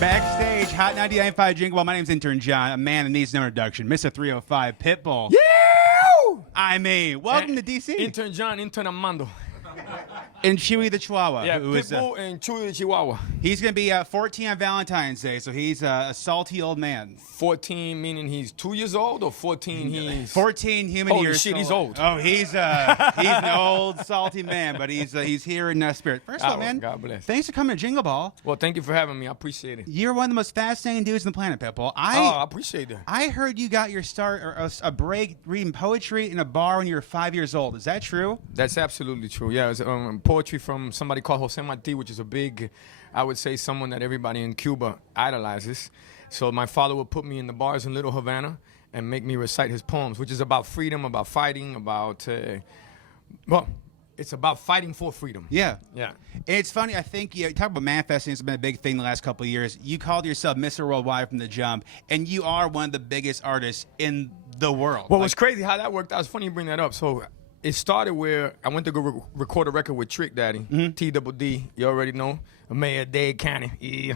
Backstage, Hot 99.5 Jingle Ball. My name's Intern John, a man that needs no introduction. Mr. 305, Pitbull. Yeah! I mean, welcome to DC. Intern John, Intern Armando. And Chewy the Chihuahua. Yeah, who is, Pitbull and Chewy the Chihuahua. He's going to be 14 on Valentine's Day, so he's a salty old man. 14 meaning he's 2 years old, or 14 he's... 14 human Holy years shit, old. he's old. Oh, he's an old, salty man, but he's here in spirit. First of all, man, God bless. thanks for coming to Jingle Ball. Well, thank you for having me. I appreciate it. You're one of the most fascinating dudes on the planet, Pitbull. I appreciate that. I heard you got your start or a break reading poetry in a bar when you were 5 years old. Is that true? That's absolutely true. Yeah, it's poetry from somebody called Jose Marti, which is a big, I would say, someone that everybody in Cuba idolizes. So my father would put me in the bars in Little Havana and make me recite his poems, which is about freedom, about fighting, about, well, it's about fighting for freedom. Yeah. Yeah. It's funny. I think you talk about manifesting. It's been a big thing the last couple of years. You called yourself Mr. Worldwide from the jump, and you are one of the biggest artists in the world. Well, what's crazy how that worked out. It's funny you bring that up. So it started where I went to go record a record with Trick Daddy, T-double-D, you already know, Mayor Dade County, yeah.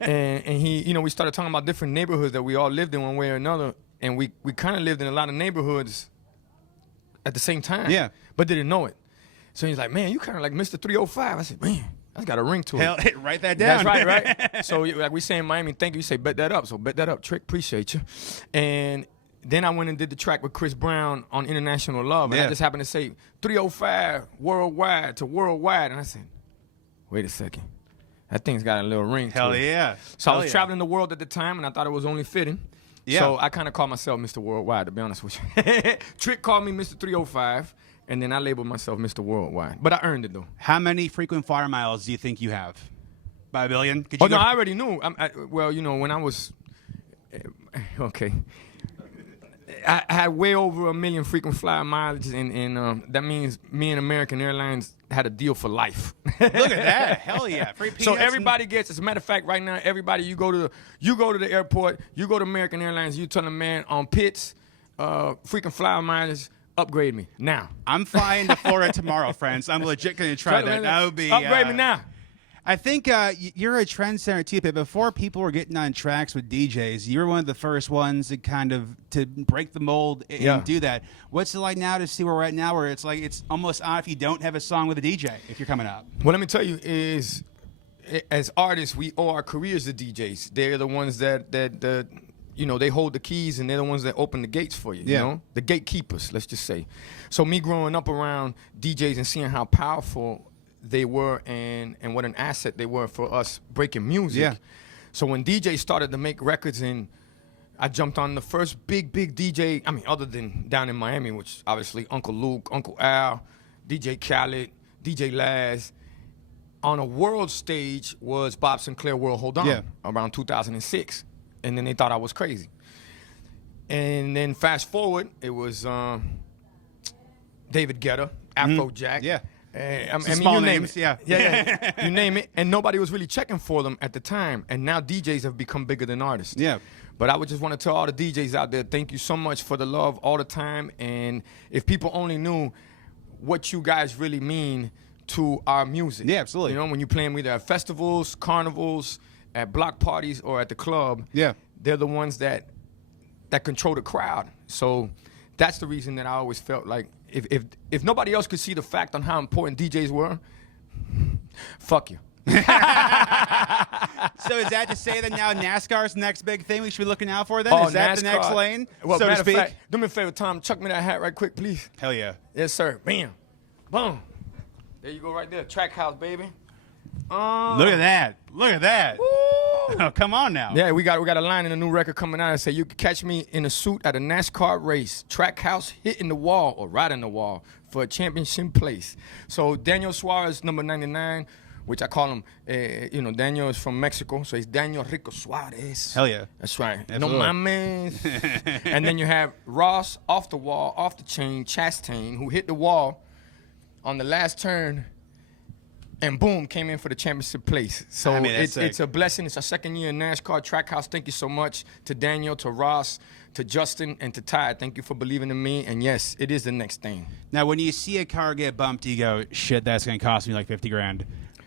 and he, you know, we started talking about different neighborhoods that we all lived in one way or another, and we kind of lived in a lot of neighborhoods at the same time, yeah, but didn't know it. So he's like, man, you kind of like Mr. 305. I said, man, that's got a ring to it. Hell, write that down. That's right? So like we say in Miami, thank you. You say, bet that up. So bet that up, Trick, appreciate you. And then I went and did the track with Chris Brown on International Love. And I just happened to say 305 worldwide to worldwide. And I said, wait a second. That thing's got a little ring to it. Hell yeah. So I was traveling the world at the time, and I thought it was only fitting. Yeah. So I kind of called myself Mr. Worldwide, to be honest with you. Trick called me Mr. 305, and then I labeled myself Mr. Worldwide. But I earned it, though. How many frequent flyer miles do you think you have? By a billion? Oh, no, I already knew. Well, you know, when I was... Okay. I had way over 1 million frequent flyer mileage, and that means me and American Airlines had a deal for life. Look at that! Hell yeah! Free So everybody gets. As a matter of fact, right now, everybody you go to the airport, you go to American Airlines, you tell them, man, on Pitts, frequent flyer mileage, upgrade me now. I'm flying to Florida tomorrow, friends. I'm legit going to try that. That would be upgrade me now. I think you're a trendsetter too, but before people were getting on tracks with DJs, you were one of the first ones to kind of to break the mold and do that. What's it like now to see where we're at now, where it's like it's almost odd if you don't have a song with a DJ if you're coming up? Well, let me tell you, is as artists, we owe our careers to DJs. They're the ones that you know, they hold the keys, and they're the ones that open the gates for you. You know, the gatekeepers. Let's just say. So me growing up around DJs and seeing how powerful they were and what an asset they were for us breaking music. Yeah. So when DJs started to make records, and I jumped on the first big DJ, I mean, other than down in Miami, which obviously Uncle Luke, Uncle Al, DJ Khaled, DJ Laz. On a world stage was Bob Sinclair World Hold On around 2006. And then they thought I was crazy. And then fast forward, it was David Guetta, Afrojack. Yeah. I mean, small you names, name it. Yeah. You name it. And nobody was really checking for them at the time. And now DJs have become bigger than artists. Yeah. But I would just want to tell all the DJs out there, thank you so much for the love all the time. And if people only knew what you guys really mean to our music. Yeah, absolutely. You know, when you play them either at festivals, carnivals, at block parties, or at the club. Yeah. They're the ones that control the crowd. So that's the reason that I always felt like if nobody else could see the fact on how important DJs were, fuck you. So is that to say that now NASCAR's the next big thing we should be looking out for then? Is that the next lane, well, so to speak? Fact, do me a favor, Tom, chuck me that hat right quick, please. Hell yeah. Yes, sir. Bam. Boom. There you go right there. Track house, baby. Look at that. Look at that. Woo. Oh, come on now. Yeah, we got a line in a new record coming out and say you can catch me in a suit at a NASCAR race, track house, hitting the wall or riding the wall for a championship place. So Daniel Suarez, number 99, which I call him, you know, Daniel is from Mexico, so he's Daniel Rico Suarez. Hell yeah. That's right. Absolutely. No mames. And then you have Ross, off the wall, off the chain, Chastain, who hit the wall on the last turn, and boom, came in for the championship place. So I mean, it's a blessing. It's our second year in NASCAR Trackhouse. Thank you so much to Daniel, to Ross, to Justin, and to Ty. Thank you for believing in me. And yes, it is the next thing. Now, when you see a car get bumped, you go, shit, that's going to cost me like 50 grand.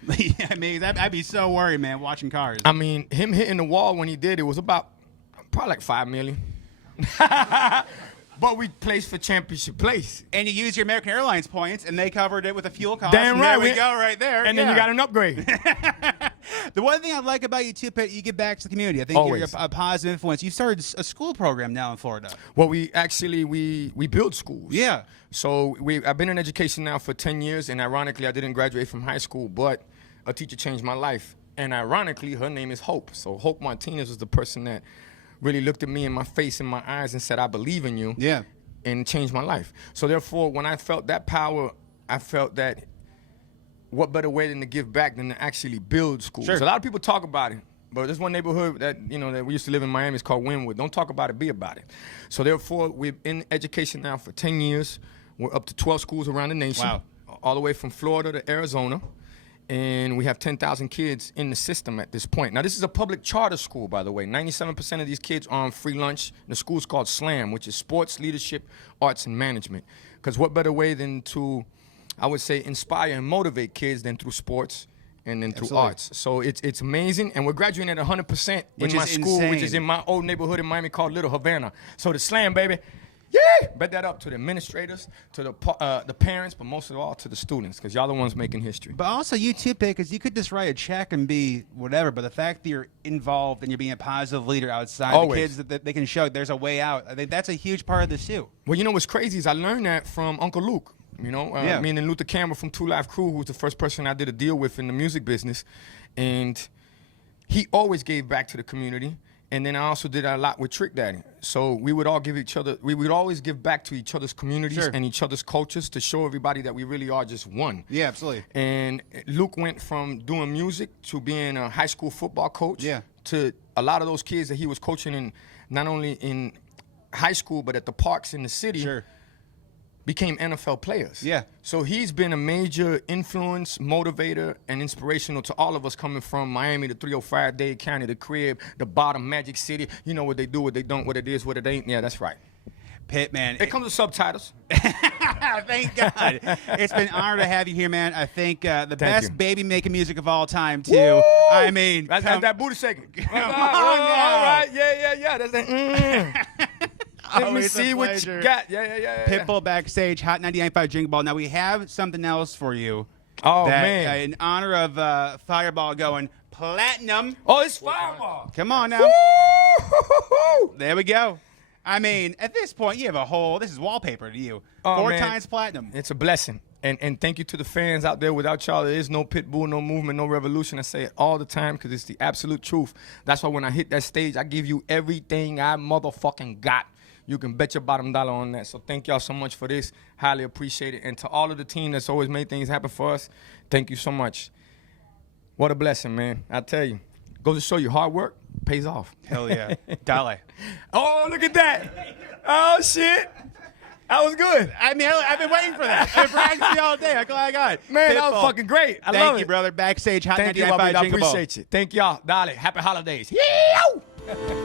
I mean, I'd be so worried, man, watching cars. I mean, him hitting the wall when he did it was about probably like $5 million. But we placed for championship place. And you use your American Airlines points, and they covered it with a fuel cost. Damn right. There we go, right there. And then you got an upgrade. The one thing I like about you too, Pitt, you give back to the community. I think Always. you're a positive influence. You started a school program now in Florida. Well, we actually we build schools. Yeah. So I've been in education now for 10 years, and ironically, I didn't graduate from high school, but a teacher changed my life. And ironically, her name is Hope. So Hope Martinez was the person that really looked at me in my face, in my eyes, and said, "I believe in you." Yeah. And changed my life. So therefore, when I felt that power, I felt that what better way than to give back than to actually build schools. Sure. So a lot of people talk about it, but there's one neighborhood that that we used to live in Miami. It's called Wynwood. Don't talk about it, be about it. So therefore, we're in education now for 10 years. We're up to 12 schools around the nation. Wow. All the way from Florida to Arizona. And we have 10,000 kids in the system at this point. Now, this is a public charter school, by the way. 97% of these kids are on free lunch. The school's called SLAM, which is Sports, Leadership, Arts, and Management. Because what better way than to, I would say, inspire and motivate kids than through sports and then through Absolutely. arts. So it's amazing. And we're graduating at 100% Which in my is school, insane. which is in my old neighborhood in Miami called Little Havana. So the SLAM, baby. Yeah, bet that up to the administrators, to the parents, but most of all to the students, because y'all the ones making history. But also you too, Pitt, because you could just write a check and be whatever, but the fact that you're involved and you're being a positive leader outside Always. the kids that they can show there's a way out. I think that's a huge part of this too. Well, you know what's crazy is I learned that from Uncle Luke. Yeah. Me and Luther Campbell from Two Live Crew, who was the first person I did a deal with in the music business, and he always gave back to the community. And then I also did a lot with Trick Daddy. So we would always give back to each other's communities Sure. and each other's cultures to show everybody that we really are just one. Yeah, absolutely. And Luke went from doing music to being a high school football coach. Yeah. To a lot of those kids that he was coaching in, not only in high school, but at the parks in the city. Sure. Became NFL players. Yeah. So he's been a major influence, motivator, and inspirational to all of us coming from Miami to 305 Dade County, the crib, the bottom, Magic City. You know what they do, what they don't, what it is, what it ain't. Yeah, that's right. Pitt, man. It comes with subtitles. Thank God. It's been an honor to have you here, man. I think the best you. baby making music of all time, too. Woo! I mean, That's that booty shaking. Come on now. All right. Yeah. That's that. Let me Always a see what pleasure. you got. Yeah. Pitbull backstage, hot 99.5 Jingle Ball. Now we have something else for you. Oh, that, man. in honor of Fireball going platinum. Oh, it's Fireball. Come on now. Woo! There we go. I mean, at this point, you have this is wallpaper to you. Oh, 4 man. times platinum. It's a blessing. And thank you to the fans out there. Without y'all, there is no Pitbull, no movement, no revolution. I say it all the time because it's the absolute truth. That's why when I hit that stage, I give you everything I motherfucking got. You can bet your bottom dollar on that. So thank y'all so much for this. Highly appreciate it. And to all of the team that's always made things happen for us, thank you so much. What a blessing, man. I tell you. Goes to show you hard work pays off. Hell yeah. Dale. Oh, look at that. Oh, shit. That was good. I mean, I've been waiting for that. I've been practicing all day. I got it. Man, that was Pitbull. fucking great. I love Thank it. you, brother. Backstage, hot Thank you, 99.5 Bobby. I Jingle Ball. appreciate you. Thank y'all. Dale, happy holidays. Yeah.